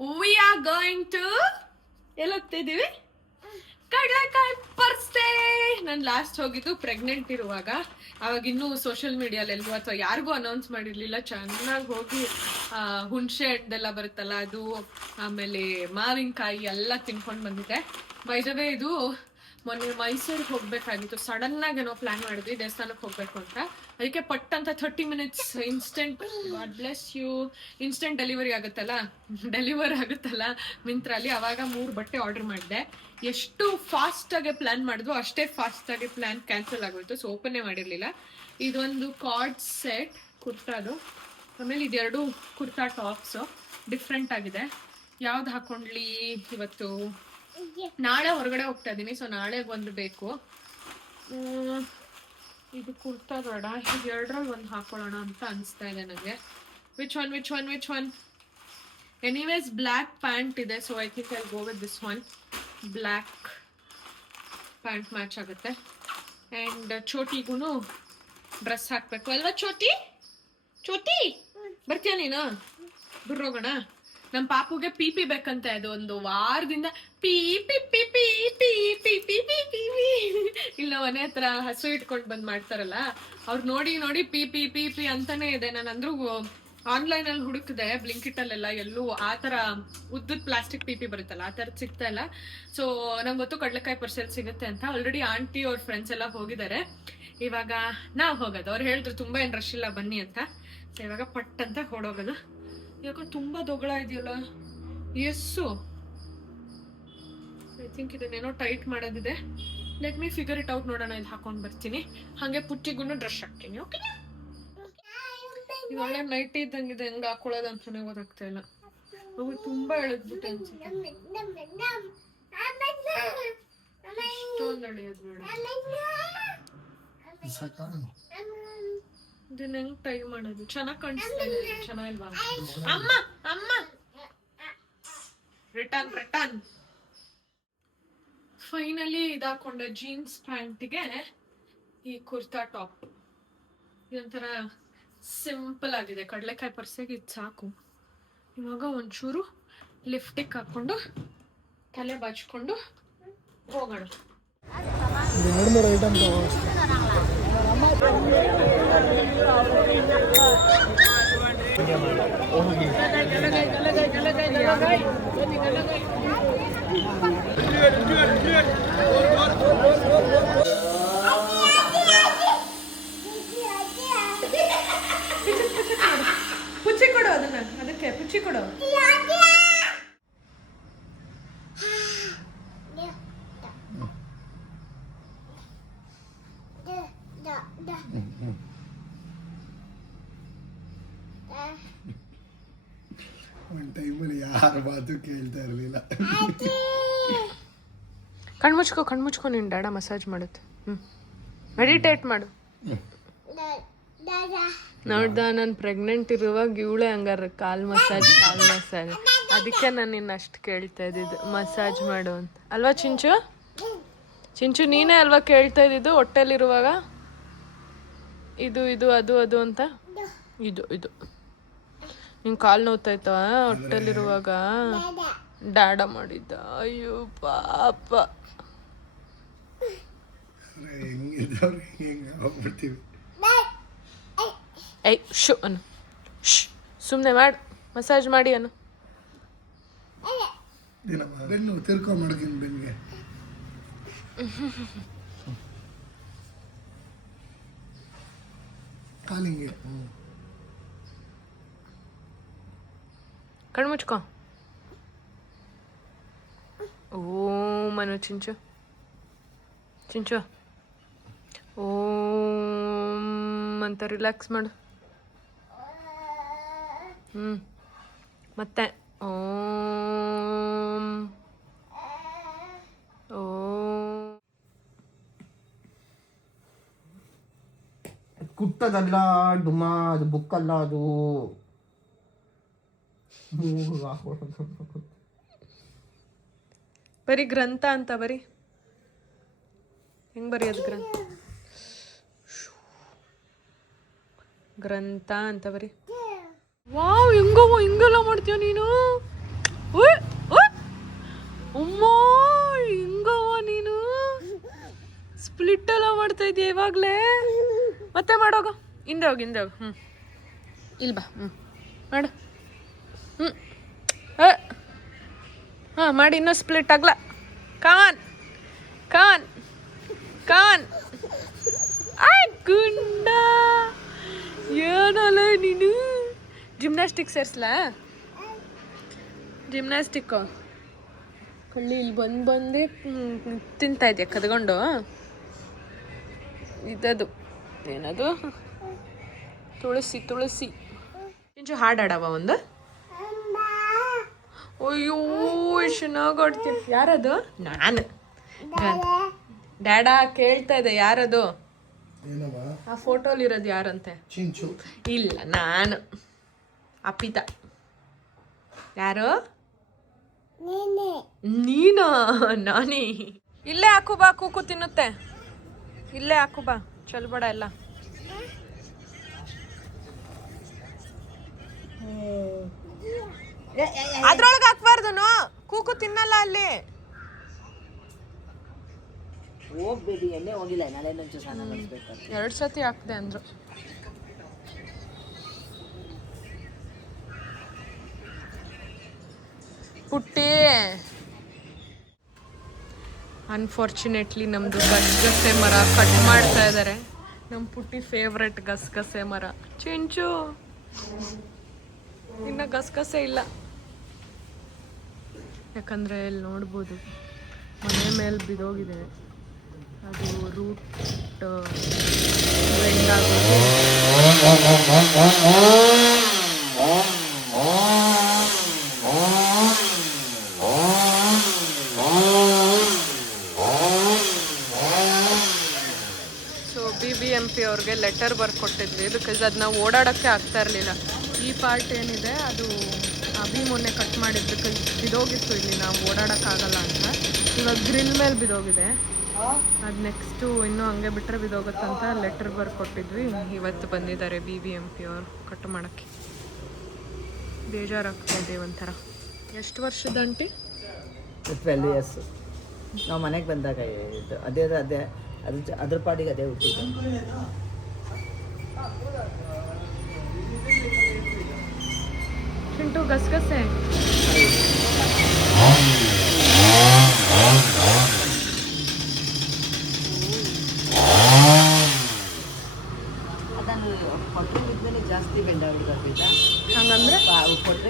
We are going to ಎಲ್ಲಿ ಹೋಗ್ತಾ ಇದೀವಿ ಕಡಲೆಕಾಯಿ ಪರ್ಸ್ತೆ. ನಾನು ಲಾಸ್ಟ್ ಹೋಗಿದ್ದು ಪ್ರೆಗ್ನೆಂಟ್ ಇರುವಾಗ. ಅವಾಗ ಇನ್ನೂ ಸೋಷಿಯಲ್ ಮೀಡಿಯಾಲೆಲ್ಗೂ ಅಥವಾ ಯಾರಿಗೂ ಅನೌನ್ಸ್ ಮಾಡಿರಲಿಲ್ಲ. ಚೆನ್ನಾಗಿ ಹೋಗಿ ಹುಣಸೆ ಹಣ್ಣೆಲ್ಲ ಬರುತ್ತಲ್ಲ ಅದು, ಆಮೇಲೆ ಮಾವಿನಕಾಯಿ ಎಲ್ಲ ತಿನ್ಕೊಂಡು ಬಂದಿದ್ದೆ. ಬೈದವೇ ಇದು ಮೊನ್ನೆ ಮೈಸೂರಿಗೆ ಹೋಗ್ಬೇಕಾಗಿತ್ತು. ಸಡನ್ ಆಗಿ ಏನೋ ಪ್ಲಾನ್ ಮಾಡಿದ್ವಿ, ದೇವಸ್ಥಾನಕ್ಕೆ ಹೋಗ್ಬೇಕು ಅಂತ. ಅದಕ್ಕೆ ಪಟ್ ಅಂತ thirty minutes instant god bless you instant delivery ಆಗುತ್ತಲ್ಲ? ಡೆಲಿವರ್ ಆಗುತ್ತಲ್ಲ? ಮಿಂತ್ರಲ್ಲಿ ಅವಾಗ ಮೂರು ಬಟ್ಟೆ ಆರ್ಡರ್ ಮಾಡಿದೆ. ಎಷ್ಟು ಫಾಸ್ಟ್ ಆಗಿ ಪ್ಲಾನ್ ಮಾಡಿದ್ವು ಅಷ್ಟೇ ಫಾಸ್ಟ್ ಆಗಿ ಪ್ಲಾನ್ ಕ್ಯಾನ್ಸಲ್ ಆಗೋಯ್ತು ಸೊ ಓಪನ್ನೇ ಮಾಡಿರಲಿಲ್ಲ. ಇದೊಂದು ಕಾರ್ಡ್ ಸೆಟ್ ಕುರ್ತಾದು ಆಮೇಲೆ ಇದೆರಡು ಕುರ್ತಾ ಟಾಪ್ಸು ಡಿಫ್ರೆಂಟ್ ಆಗಿದೆ. ಯಾವ್ದು ಹಾಕೊಂಡ್ಲಿ ಇವತ್ತು? ನಾಳೆ ಹೊರಗಡೆ ಹೋಗ್ತಾ ಇದೀನಿ ಸೊ ನಾಳೆ ಒಂದು ಬೇಕು. ಇದು ಕುರ್ತಾ ಬೇಡ ಇದು ಎರಡರಲ್ಲಿ ಒಂದು ಹಾಕೊಳ್ಳೋಣ ಅಂತ ಅನಿಸ್ತಾ ಇದೆ ನನಗೆ which one which one which one anyways black pant ಇದೆ so I think I go with this one black pant match ಆಗುತ್ತೆ. ಆ್ಯಂಡ್ ಚೋಟಿಗೂ ಡ್ರೆಸ್ ಹಾಕಬೇಕು. ಅಲ್ವಾ ಚೋಟಿ? ಚೋಟಿ? ಬರ್ತೀಯ ನೀನು? ಬಿಡ್ರೋಗೋಣ ನಮ್ಮ ಪಾಪುಗೆ ಪಿಪಿ ಪಿ ಬೇಕಂತೆ ಅದು ಒಂದು ವಾರದಿಂದ P P P P P ಇಲ್ಲ ಮನೆ ಹತ್ರ ಹಸು ಇಟ್ಕೊಂಡು ಬಂದ್ ಮಾಡ್ತಾರಲ್ಲ ಅವ್ರು ನೋಡಿ ನೋಡಿ ಪಿ ಪಿ ಪಿ ಪಿ ಅಂತಾನೆ ಇದೆ ನಾನು ಅಂದ್ರೂ ಆನ್ಲೈನ್ ಅಲ್ಲಿ ಹುಡುಕಿದೆ ಬ್ಲಿಂಕಿಟ್ ಅಲ್ಲೆಲ್ಲ ಎಲ್ಲೂ ಆ ತರ ಉದ್ದದ ಪ್ಲಾಸ್ಟಿಕ್ ಪಿಪಿ ಬರುತ್ತಲ್ಲ ಆ ತರದ್ ಸಿಗ್ತಾ ಇಲ್ಲ ಸೊ ನಂಗೆ ಗೊತ್ತು ಕಡ್ಲೆಕಾಯಿ ಪರ್ಸಲ್ ಸಿಗುತ್ತೆ ಅಂತ ಆಲ್ರೆಡಿ ಆಂಟಿ ಅವ್ರ ಫ್ರೆಂಡ್ಸ್ ಎಲ್ಲ ಹೋಗಿದ್ದಾರೆ ಇವಾಗ ನಾವು ಹೋಗೋದು ಅವ್ರು ಹೇಳಿದ್ರು ತುಂಬಾ ಏನ್ ರಶ್ ಇಲ್ಲ ಬನ್ನಿ ಅಂತ ಸೊ ಇವಾಗ ಪಟ್ ಅಂತ ಹೊಡೋಗೋದು ಯಾಕೋ ತುಂಬಾ ದೊಗಳ ಇದೆಯಲ್ಲ. ಎಸ್ಸು ಐ ಥಿಂಕ್ ಇದನ್ನೇನೋ ಟೈಟ್ ಮಾಡೋದಿದೆ. Let me figure it out ನೋಡೋಣ ಇದು ಹಾಕೊಂಡು ಬರ್ತೀನಿ. ಹಾಗೆ ಪುಟ್ಟಿಗೂ ಡ್ರೆಸ್ ಹಾಕ್ತೀನಿ ಓಕೆ ಒಳ್ಳೆ ನೈಟ್ ಇದ್ದಂಗಿದೆ ಹೆಂಗ್ ಹಾಕೊಳ್ಳೋದು ಅಂತಾನೆ ಗೊತ್ತಾಗ್ತಾ ಇಲ್ಲ. ಅವು ತುಂಬಾ ಎಳೆದ್ಬಿಟ್ಟೆ ಅನ್ಸುತ್ತೆ. ಎಳೆಯೋದು ಸಾಕಾ ಇದನ್ನ ಹೆಂಗ್ ಟೈ ಮಾಡೋದು? ಚೆನ್ನಾಗಿ ಕಾಣಿಸ್ತಾ ಇದೆ. ಚೆನ್ನಾಗಿಲ್ವಾ? ಅಮ್ಮ. ಅಮ್ಮ ರಿಟರ್ನ್ ರಿಟರ್ನ್ ಫೈನಲಿ ಇದಾಕೊಂಡ ಜೀನ್ಸ್ ಪ್ಯಾಂಟ್ಗೆ ಈ ಕುರ್ತಾ ಟಾಪ್ ಇದೊಂಥರ ಸಿಂಪಲ್ ಆಗಿದೆ. ಕಡಲೆಕಾಯಿ ಪರ್ಸೆಗೆ ಇದು ಸಾಕು. ಇವಾಗ ಒಂಚೂರು ಲಿಫ್ಟಿಗೆ ಹಾಕೊಂಡು ತಲೆ ಬಾಚ್ಕೊಂಡು ಹೋಗೋಣ. ಪುಚ್ಚಿ ಕೊಡು ಅದನ್ನ ಅದಕ್ಕೆ ಪುಚ್ಚಿ ಕೊಡು ಯಾರ ಮಾತು ಕೇಳ್ತಾ ಇರಲಿಲ್ಲ. ಕಣ್ಮುಚ್ಕೋ ಕಣ್ಮುಚ್ಕೋ ನಿನ್ ಡಾಡ ಮಸಾಜ್ ಮಾಡುತ್ತೆ. ಹ್ಞೂ ಮೆಡಿಟೇಟ್ ಮಾಡು. ನೋಡ್ದ ನಾನು ಪ್ರೆಗ್ನೆಂಟ್ ಇರುವಾಗ ಇವಳೆ ಹಂಗಾರ ಕಾಲ್ ಮಸಾಜ್ ಕಾಲ್ ಮಸಾಜ್. ಅದಕ್ಕೆ ನಾನು ನಿನ್ನ ಅಷ್ಟು ಕೇಳ್ತಾ ಇದ್ದಿದ್ದು. ಮಸಾಜ್ ಮಾಡು ಅಂತ. ಅಲ್ವಾ ಚಿಂಚು? ಚಿಂಚು ನೀನೇ ಅಲ್ವಾ ಕೇಳ್ತಾ ಇದ್ದಿದ್ದು ಹೊಟ್ಟೆಲಿರುವಾಗ? ಇದು ಇದು ಅದು ಅದು ಅಂತ? ಇದು ಇದು. ನಿನ್ ಕಾಲು ನೋವ್ತಾಯ್ತಾ ಹೊಟ್ಟೆಲಿರುವಾಗ ಡಾಡ ಮಾಡಿದ್ದ. ಅಯ್ಯೋ ಪಾಪ. ಏಯ್ ಶು ಅನು. ಶ್ ಸುಮ್ಮನೆ ಮಾಡು ಮಸಾಜ್ ಮಾಡಿ ಅನು. ಬೆನ್ನು ತಿರ್ಕೊ ಮಾಡ್ತೀನಿ ಬೆನ್ನಿಗೆ ಕಾಲಿಂಗೆ ಹ್ಞೂ ಓ ಮನು ಚಿಂಚು. ಚಿಂಚು. ಓಂ ಅಂತ ರಿಲ್ಯಾಕ್ಸ್ ಮಾಡು. ಹ್ಞೂ ಮತ್ತೆ. ಓಂ. ಓಂ. ಕುಟ್ಟದಲ್ಲ ಡುಮ್ಮ ಅದು ಬುಕ್ಕಲ್ಲ ಅದು. ಬರೀ ಗ್ರಂಥ ಅಂತ ಬರಿ. ಹೆಂಗ್ ಅದು ಗ್ರಂಥ? ಗ್ರಂಥ ಅಂತ ಬರಿ. ವಾವ್, ಹೆಂಗೋ, ಹಿಂಗೆಲ್ಲ ಮಾಡ್ತೀಯ ನೀನು? ಉಮ್ಮ ಹಿಂಗವ ನೀನು. ಸ್ಪ್ಲಿಟ್ ಎಲ್ಲ ಮಾಡ್ತಾ ಇದೀಯ ಇವಾಗಲೇ. ಮತ್ತೆ ಮಾಡೋಗ ಹಿಂದೆ ಹೋಗಿ ಹಿಂದೆ ಹೋಗಿ. ಹ್ಞೂ ಇಲ್ಬಾ ಹ್ಞೂ ಮಾಡು. ಹ್ಞೂ ಹಾಂ, ಮಾಡಿ ಇನ್ನೂ ಸ್ಪ್ಲಿಟ್ ಆಗ್ಲ. ಕಾನ್ ಕಾನ್ ಕಾನ್ ಆಯ್ ಗುಂಡ. ಏನಲ್ಲ ನೀನು? ಜಿಮ್ನಾಸ್ಟಿಕ್ ಸೇರಿಸ್ಲಾ? ಜಿಮ್ನಾಸ್ಟಿಕ್ಕು ಕಳ್ಳಿ ಇಲ್ಲಿ ಬಂದು ಬಂದೇ ತಿಂತಾ ಇದೆಯಾ, ಕದ್ಕೊಂಡು? ಇದದು ಏನದು? ತುಳಸಿ ತುಳಸಿ. ಹಾಡಾಡವ ಒಂದು? ಅಯ್ಯೋ ಎಷ್ಟು ಚೆನ್ನಾಗಿ ಆಡ್ತೀನಿ ಯಾರದು? ನಾನು. ಡ್ಯಾಡಾ ಕೇಳ್ತಾ ಇದೆ ಯಾರದು? ಏನವ ಆ ಫೋಟೋಲಿರೋದು ಯಾರಂತೆ? ಚಿಂಚು. ಇಲ್ಲ ನಾನು. ಅಪಿತ. ಯಾರು? ನೀನಾ. ನಾನಿ? ಇಲ್ಲೇ ಹಾಕು ಬಾ ಕೂಕು ತಿನ್ನುತ್ತೆ. ಇಲ್ಲೇ ಹಾಕು ಬಾ. ಚಲ್ಬೇಡ ಎಲ್ಲ. ಅದ್ರೊಳಗೆ ಹಾಕ್ಬಾರ್ದು ಕೂಕು ತಿನ್ನಲ್ಲ ಅಲ್ಲಿ. ಹೋಗ್ಬೇಡಿ ಹೋಗಿಲ್ಲ. ನಾಳೆ ನಂಚು ಸ್ನಾನ ಮಾಡಿಸ್ಬೇಕು ಎರಡು ಸತಿ ಹಾಕ್ದೆ ಅಂದ್ರು. ಪುಟ್ಟಿ ಅನ್ಫಾರ್ಚುನೇಟ್ಲಿ ನಮ್ದು ಗಸಗಸೆ ಮರ ಕಟ್ ಮಾಡ್ತಾ ಇದ್ದಾರೆ ನಮ್ಮ ಪುಟ್ಟಿ ಫೇವ್ರೆಟ್ ಗಸಗಸೆ ಮರ. ಚಿಂಚು ಇನ್ನ ಗಸಗಸೆ ಇಲ್ಲ. ಯಾಕಂದ್ರೆ ಇಲ್ಲಿ ನೋಡ್ಬೋದು, ಮನೆ ಮೇಲೆ ಬಿದ್ದೋಗಿದೆ. ಅದು route so B B M P ಅವ್ರಿಗೆ ಲೆಟರ್ ಬರ್ಕೊಟ್ಟಿದ್ವಿ. ಬಿಕಾಸ್ ಅದು ನಾವು ಓಡಾಡೋಕ್ಕೆ ಆಗ್ತಾ ಇರಲಿಲ್ಲ. ಈ ಪಾರ್ಟ್ ಏನಿದೆ, ಅದು ಅಭಿ ಮೊನ್ನೆ ಕಟ್ ಮಾಡಿದ್ದು ಬಿಕಾಸ್ ಬಿದೋಗಿತ್ತು ಇಲ್ಲಿ ನಾವು ಓಡಾಡೋಕ್ಕಾಗಲ್ಲ ಅಂತ. ಇವಾಗ ಗ್ರಿಲ್ ಮೇಲೆ ಬಿದೋಗಿದೆ. ಅದು ನೆಕ್ಸ್ಟು ಇನ್ನೂ ಹಂಗೆ ಬಿಟ್ಟರೆ ಬಿದೋಗುತ್ತಂತ ಲೆಟರ್ ಬರ್ಕೊಟ್ಟಿದ್ವಿ ಇವತ್ತು ಬಂದಿದ್ದಾರೆ ಬಿ ಬಿ ಎಂ ಪಿ ಅವರು ಕಟ್ ಮಾಡೋಕ್ಕೆ. ಬೇಜಾರಾಗ್ತದೆ ಇದೆ ಒಂಥರ. ಎಷ್ಟು ವರ್ಷದ ಅಂಟಿ ಟ್ವೆಲ್ ಇಯರ್ಸ್ ನಾವು ಮನೆಗೆ ಬಂದಾಗ ಇದು ಅದೇ ಅದೇ ಅದ್ರ ಅದ್ರ ಪಾಡಿಗೆ ಅದೇ ಹುಟ್ಟಿದ್ದು. ಚಿಂಟು ಗಸಗಸೆ ಜಾಸ್ತಿ ಬೆಂಡಾಗ್ಬಿಡ್ಬೇಕಿಲ್ಲ ಹಂಗಂದ್ರೆ?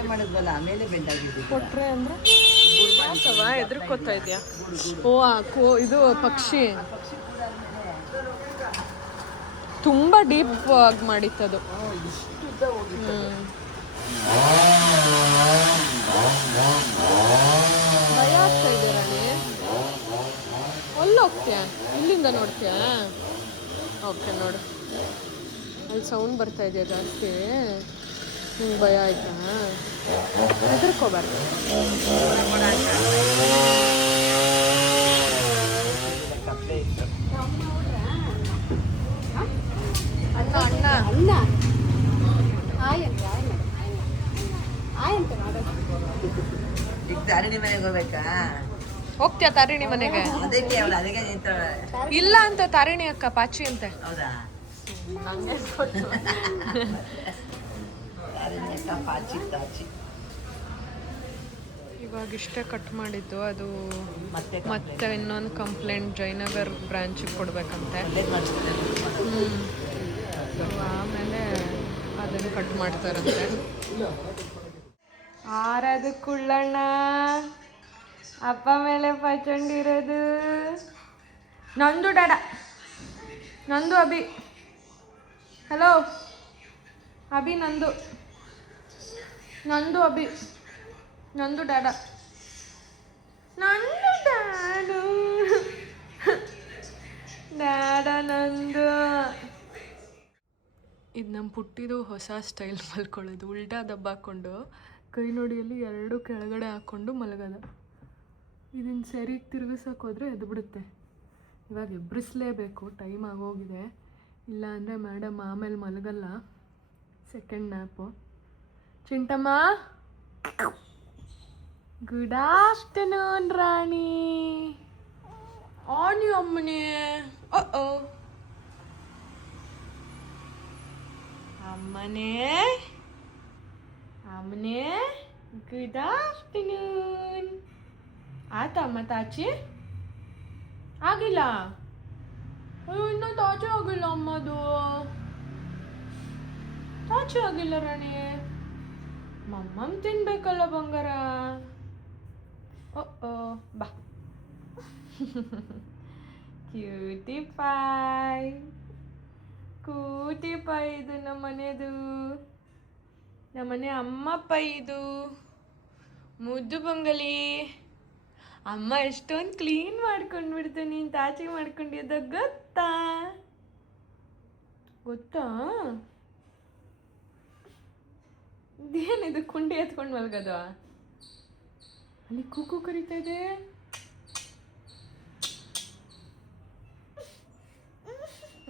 ಮಾಡಿದ್ವಲ್ಲ ಆಮೇಲೆ ಕೊಟ್ರೆ ಅಂದ್ರೆ? ಯಾಕವ್ವ ಎದುರ್ಕೋತಾ ಇದೆಯಾ? ಓ ಆ ಕೋ ಇದು ಪಕ್ಷಿ. ತುಂಬಾ ಡೀಪ್ ಆಗಿ ಮಾಡಿತ್ತದು. ಹ್ಮ್. ಭಯ ಆಗ್ತಾ ಇದೆ ರಾಣಿ. ಅಲ್ಲಿ ಹೋಗ್ತೀಯಾ ಇಲ್ಲಿಂದ ನೋಡ್ತೀಯಾ? ಓಕೆ ನೋಡು. ಅಲ್ಲಿ ಸೌಂಡ್ ಬರ್ತಾ ಇದೆಯಾ ಜಾಸ್ತಿ. ನಿಂಗೆ ಭಯ ಆಯ್ತಾ? ಹೆದರ್ಕೋಬಾರ್ದು. ಅಣ್ಣ ಅಣ್ಣ ಅಲ್ಲ ಆಯಂತೆ ಆಯಂತೆ ಆಯಂತೆ ಮಾಡೋದು ಈಗ ತಾರಿಣಿ ಮನೆಗೆ ಹೋಗ್ಬೇಕಾ? ಹೋಗ್ತೀಯಾ ತಾರಿಣಿ ಮನೆಗೆ? ಅದಕ್ಕೆ ಅವಳು ಅದಕ್ಕೆ ನಿಂತಾಳೆ ಇಲ್ಲ ಅಂತ ತಾರಿಣಿ ಅಕ್ಕ ಪಾಚಿ ಅಂತೆ. ಹೌದಾ? ತಾರಿಣಿ ಅಕ್ಕ ಪಾಚಿ ತಾಚಿ ಇವಾಗ ಇಷ್ಟೇ ಕಟ್ ಮಾಡಿದ್ದು ಅದು ಮತ್ತೆ ಇನ್ನೊಂದು ಕಂಪ್ಲೇಂಟ್ ಜಯನಗರ್ ಬ್ರಾಂಚಿಗೆ ಕೊಡ್ಬೇಕಂತೆ. ಆಮೇಲೆ ಅದನ್ನು ಕಟ್ ಮಾಡ್ತಾರಂತೆ. ಆರದು ಕುಳ್ಳಣ್ಣ ಅಪ್ಪ ಮೇಲೆ ಪಚಂಡಿರೋದು ನಂದು ಡಾಡ. ನಂದು ಅಭಿ. ಹಲೋ ಅಭಿ ನಂದು. ನಂದು ಅಭಿ. ನಂದು ಡಾಡ. ನಂದು ಡಾಡು. ಡ್ಯಾಡ ನಂದು. ಇದು ನಮ್ಮ ಪುಟ್ಟಿದು ಹೊಸ ಸ್ಟೈಲ್ ಮಲ್ಕೊಳ್ಳೋದು. ಉಲ್ಟಾ ದಬ್ಬಾಕೊಂಡು ಕೈ ನೋಡಿಯಲ್ಲಿ ಎರಡು ಕೆಳಗಡೆ ಹಾಕ್ಕೊಂಡು ಮಲಗದ. ಇದನ್ನು ಸರಿಯಾಗಿ ತಿರುಗಿಸೋಕೋದ್ರೆ ಎದ್ಬಿಡುತ್ತೆ ಇವಾಗ ಎಬ್ಬರಿಸಲೇಬೇಕು ಟೈಮ್ ಆಗೋಗಿದೆ. ಇಲ್ಲ ಅಂದರೆ ಮೇಡಮ್ ಆಮೇಲೆ ಮಲಗಲ್ಲ. Second nap. ಚಿಂಟಮ್ಮ! ಗುಡ್ ಆಫ್ಟರ್ನೂನ್ ರಾಣಿ. ಆನ್ ಯು ಅಮ್ಮನೇ. ಅಮ್ಮನೇ. ಅಮ್ಮನೇ ಗುಡ್ ಆಫ್ಟರ್ನೂನ್ ಆತ ತಾಚಿ ಆಗಿಲ್ಲ ಇನ್ನೂ ತಾಚೆ ಆಗಿಲ್ಲ ಅಮ್ಮದು ತಾಚೆ ಆಗಿಲ್ಲ ರಾಣಿ ಮಮ್ಮಮ್ ತಿನ್ಬೇಕಲ್ಲ ಬಂಗಾರ ಓ ಓ ಬಾ ಕ್ಯೂಟಿ ಪಾಯ್ ಕೂಟಿ ಪೈ ಇದು ನಮ್ಮ ಮನೆದು ನಮ್ಮನೆ ಅಮ್ಮಪ್ಪ ಇದು. ಮುದ್ದು ಪೊಂಗಲಿ ಅಮ್ಮ ಎಷ್ಟೊಂದು ಕ್ಲೀನ್ ಮಾಡ್ಕೊಂಡು ಬಿಡ್ತು ನೀನು ತಾಚಿ ಮಾಡ್ಕೊಂಡಿದ್ದ ಗೊತ್ತಾ? ಗೊತ್ತಾ? ಇದೇನಿದು ಕುಂಡಿ ಎತ್ಕೊಂಡು ಮಲ್ಗದು? ಅಲ್ಲಿ ಕೂಕು ಕರಿತಾ ಇದೆ.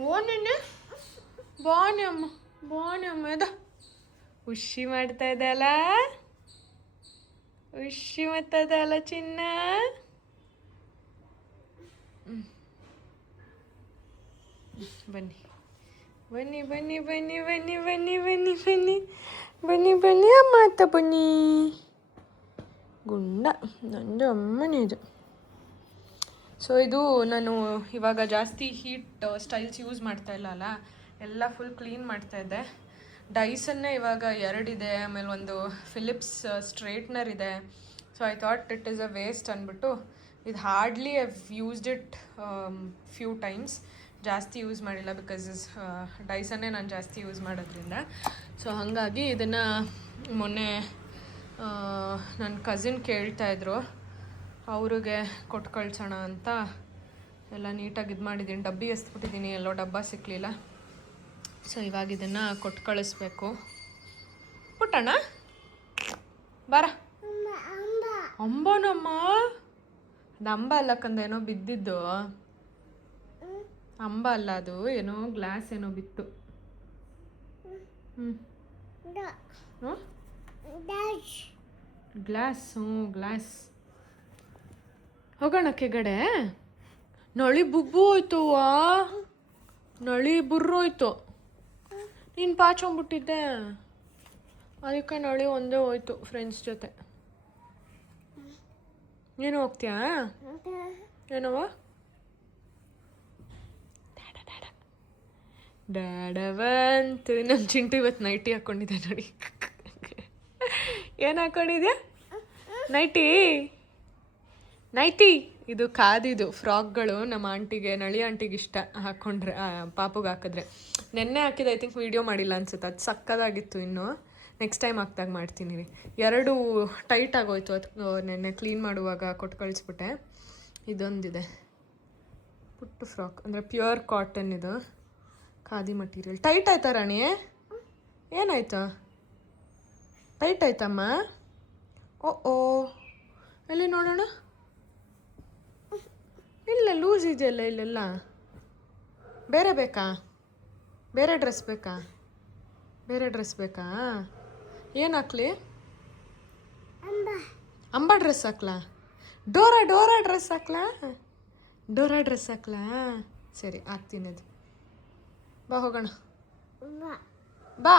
ಓ ನಿನ್ನೆ. ಬಾನಿ ಅಮ್ಮ ಬಾನಿ ಅಮ್ಮ ಎದ ಖುಷಿ ಮಾಡ್ತಾ ಇದ್ದಲ್ಲ ಹುಷಿ ಮಾಡ್ತಾ ಚಿನ್ನ. ಬನ್ನಿ ಬನ್ನಿ ಬನ್ನಿ ಬನ್ನಿ ಬನ್ನಿ ಬನ್ನಿ ಬನ್ನಿ ಬನ್ನಿ ಬನ್ನಿ ಬನ್ನಿ ಅಮ್ಮ ಅತ್ತ ಬನ್ನಿ ಗುಂಡ ನಂದು ಅಮ್ಮನೇ ಇದು ಸೊ ಇದು ನಾನು ಇವಾಗ ಜಾಸ್ತಿ ಹೀಟ್ ಸ್ಟೈಲ್ಸ್ ಯೂಸ್ ಮಾಡ್ತಾ ಇಲ್ಲ ಅಲ್ಲ ಎಲ್ಲ ಫುಲ್ ಕ್ಲೀನ್ ಮಾಡ್ತಾ ಇದ್ದೆ ಡೈಸನ್ನೇ ಇವಾಗ ಎರಡಿದೆ, ಆಮೇಲೆ ಒಂದು ಫಿಲಿಪ್ಸ್ ಸ್ಟ್ರೇಟ್ನರ್ ಇದೆ. So I thought it is a waste ಅಂದ್ಬಿಟ್ಟು ಇದು hardly I've used it few times ಜಾಸ್ತಿ ಯೂಸ್ ಮಾಡಿಲ್ಲ ಬಿಕಾಸ್ ಇಸ್ ಡೈಸನ್ನೇ ನಾನು ಜಾಸ್ತಿ ಯೂಸ್ ಮಾಡೋದ್ರಿಂದ. ಸೊ ಹಾಗಾಗಿ ಇದನ್ನು ಮೊನ್ನೆ ನನ್ನ ಕಸಿನ್ ಕೇಳ್ತಾ ಇದ್ರು. ಅವ್ರಿಗೆ ಕೊಟ್ಟು ಕಳ್ಸೋಣ ಅಂತ. ಎಲ್ಲ ನೀಟಾಗಿ ಇದು ಮಾಡಿದ್ದೀನಿ ಡಬ್ಬಿ ಎಸ್ಬಿಟ್ಟಿದ್ದೀನಿ ಎಲ್ಲೋ ಡಬ್ಬ ಸಿಕ್ಕಲಿಲ್ಲ ಸೊ, ಇವಾಗ ಇದನ್ನು ಕೊಟ್ಟು ಕಳಿಸ್ಬೇಕು. ಪುಟ್ಟಣ್ಣ? ಬಾರ. ಅಂಬನಮ್ಮ? ಅದು ಅಂಬ ಅಲ್ಲ ಕಂದ, ಏನೋ ಬಿದ್ದಿದ್ದು. ಅಂಬ ಅಲ್ಲ ಅದು, ಏನೋ ಗ್ಲಾಸ್ ಏನೋ ಬಿತ್ತು. ಹ್ಞೂ ಗ್ಲಾಸ್ ಹ್ಞೂ, ಗ್ಲಾಸ್. ಹೋಗೋಣ ಕೆಗಡೆ. ನಳಿ ಬುಬ್ಬು ಹೋಯ್ತು ನಳಿ ಬುರ್ರೋಯ್ತು ನೀನು ಪಾಚೊಂಬಿಟ್ಟಿದ್ದೆ ಅದಕ್ಕೆ ನೋಡಿ ಒಂದೇ ಹೋಯ್ತು ಫ್ರೆಂಡ್ಸ್ ಜೊತೆ. ನೀನು ಹೋಗ್ತೀಯಾ? ಏನವ ಡ್ಯಾಡ ಬಂತು ನಮ್ಮ ಚಿಂಟು ಇವತ್ತು ನೈಟಿ ಹಾಕ್ಕೊಂಡಿದ್ದೆ ನೋಡಿ. ಏನು ಹಾಕ್ಕೊಂಡಿದ್ಯಾ ನೈಟಿ ನೈಟಿ ಇದು ಕಾದಿದು ಫ್ರಾಕ್ಗಳು ನಮ್ಮ ಆಂಟಿಗೆ ನಳಿ ಆಂಟಿಗೆ ಇಷ್ಟ. ಹಾಕೊಂಡ್ರೆ ಪಾಪುಗೆ ಹಾಕಿದ್ರೆ. ನೆನ್ನೆ ಹಾಕಿದ್ದು ಐ ಥಿಂಕ್ ವೀಡಿಯೋ ಮಾಡಿಲ್ಲ ಅನ್ಸುತ್ತೆ. ಅದು ಸಕ್ಕದಾಗಿತ್ತು ಇನ್ನು. ನೆಕ್ಸ್ಟ್ ಟೈಮ್ ಹಾಕ್ದಾಗ ಮಾಡ್ತೀನಿ ರೀ. ಎರಡು ಟೈಟ್ ಆಗೋಯ್ತು ಅದು ನೆನ್ನೆ ಕ್ಲೀನ್ ಮಾಡುವಾಗ ಕೊಟ್ಟು ಕಳಿಸ್ಬಿಟ್ಟೆ ಇದೊಂದಿದೆ. ಪುಟ್ಟು ಫ್ರಾಕ್. ಅಂದರೆ ಪ್ಯೂರ್ ಕಾಟನ್ ಇದು. ಖಾದಿ ಮಟೀರಿಯಲ್ ಟೈಟ್ ಆಯ್ತಾ ರಾಣಿ? ಏನಾಯ್ತು? ಟೈಟ್ ಆಯ್ತಮ್ಮ? ಓ ಓ. ಎಲ್ಲಿ ನೋಡೋಣ? ಇಲ್ಲ ಲೂಸ್ ಇದೆಯಲ್ಲ ಇಲ್ಲೆಲ್ಲ? ಬೇರೆ ಬೇಕಾ? ಬೇರೆ ಡ್ರೆಸ್ ಬೇಕಾ? ಬೇರೆ ಡ್ರೆಸ್ ಬೇಕಾ? ಏನು ಹಾಕ್ಲಿ? ಅಂಬ. ಡ್ರೆಸ್ ಹಾಕ್ಲಾ? ಡೋರಾ ಡೋರಾ ಡ್ರೆಸ್ ಹಾಕ್ಲಾ? ಡೋರಾ ಡ್ರೆಸ್ ಹಾಕ್ಲಾ? ಸರಿ ಹಾಕ್ತೀನಿ ಅದು. ಬಾ ಹೋಗೋಣ. ಬಾ.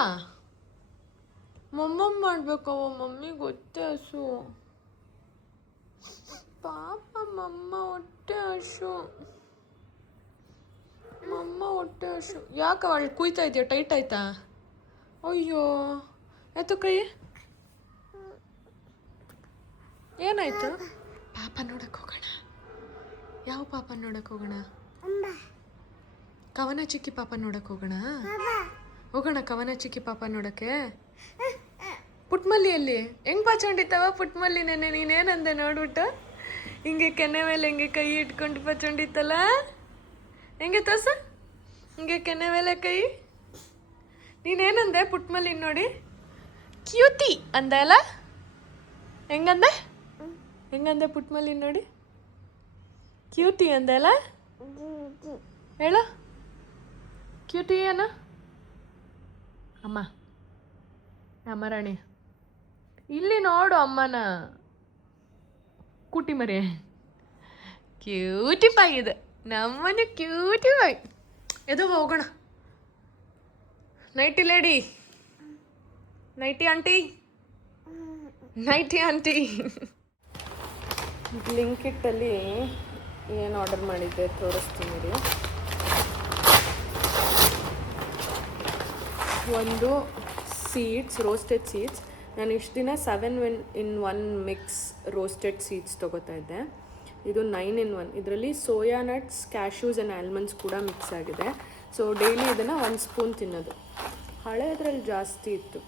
ಮಮ್ಮಮ್ಮ ಮಾಡ್ಬೇಕವ ಮಮ್ಮಿ ಗೊತ್ತೇ ಹಸು. ಪಾಪ ಮಮ್ಮ ಹೊಟ್ಟೆ ಹಸು. ಮಮ್ಮ ಹೊಟ್ಟೆ ಹಸು. ಯಾಕೆ ಅವಳು ಕುಯ್ತಾ ಇದೆಯಾ? ಟೈಟ್ ಆಯ್ತಾ? ಅಯ್ಯೋ. ಆಯ್ತು ಕೈ. ಏನಾಯ್ತು? ಪಾಪ ನೋಡಕ್ ಹೋಗೋಣ. ಯಾವ ಪಾಪ ನೋಡಕ್ ಹೋಗೋಣ? ಕವನ ಚಿಕ್ಕಿ ಪಾಪ ನೋಡಕ್ ಹೋಗೋಣ? ಹೋಗೋಣ ಕವನ ಚಿಕ್ಕಿ ಪಾಪ ನೋಡಕ್ಕೆ? ಪುಟ್ಮಲ್ಲಿಯಲ್ಲಿ. ಹೆಂಗ್ ಪಾಚೊಂಡಿತ್ತವ ಪುಟ್ಮಲ್ಲಿ ನೆನ್ನೆ? ನೀನೇನಂದೆ ನೋಡ್ಬಿಟ್ಟು? ಹಿಂಗೆ ಕೆನೆ ಮೇಲೆ ಹಿಂಗೆ ಕೈ ಇಟ್ಕೊಂಡು ಪಾಚೊಂಡಿತ್ತಲ್ಲ ಹೆಂಗೆ ತೋರ್ಸ ಹಿಂಗೆ ಕೆನೆ ಮೇಲೆ ಕೈ? ನೀನೇನಂದೆ ಪುಟ್ಮಲ್ಲಿ ನೋಡಿ? ಕ್ಯೂತಿ ಅಂದ ಅಲ್ಲ? ಹೆಂಗಂದೆ? ಹೆಂಗಂದೆ ಪುಟ್ಮಲ್ಲಿ ನೋಡಿ? ಕ್ಯೂಟಿ ಅಂದೆ ಅಲ್ಲ? ಹೇಳು. ಕ್ಯೂಟಿ ಏನ? ಅಮ್ಮ ಅಮ್ಮ ರಾಣಿ. ಇಲ್ಲಿ ನೋಡು ಅಮ್ಮನ. ಕುಟಿ ಮರಿ. ಕ್ಯೂಟಿ ಪಾಯಿ ಇದು. ನಮ್ಮನೆ ಕ್ಯೂಟಿ ಪಾಯಿ ಎದು ಹೋಗೋಣ. Nightie lady nightie aunty nightie aunty ಬ್ಲಿಂಕಿಟ್ಟಲ್ಲಿ ಏನು ಆರ್ಡರ್ ಮಾಡಿದ್ದೆ ತೋರಿಸ್ತೀನಿ ರೀ. ಒಂದು ಸೀಡ್ಸ್ ರೋಸ್ಟೆಡ್ ಸೀಡ್ಸ್ ನಾನು ಇಷ್ಟು ದಿನ seven one in one mix roasted seeds ತೊಗೋತಾ ಇದ್ದೆ. ಇದು ನೈನ್ ಇನ್ ಒನ್ ಇದರಲ್ಲಿ soya nuts cashews and almonds ಕೂಡ ಮಿಕ್ಸ್ ಆಗಿದೆ. ಸೊ ಡೈಲಿ ಇದನ್ನು ಒಂದು ಸ್ಪೂನ್ ತಿನ್ನೋದು. ಹಳೆದ್ರಲ್ಲಿ ಜಾಸ್ತಿ ಇತ್ತು.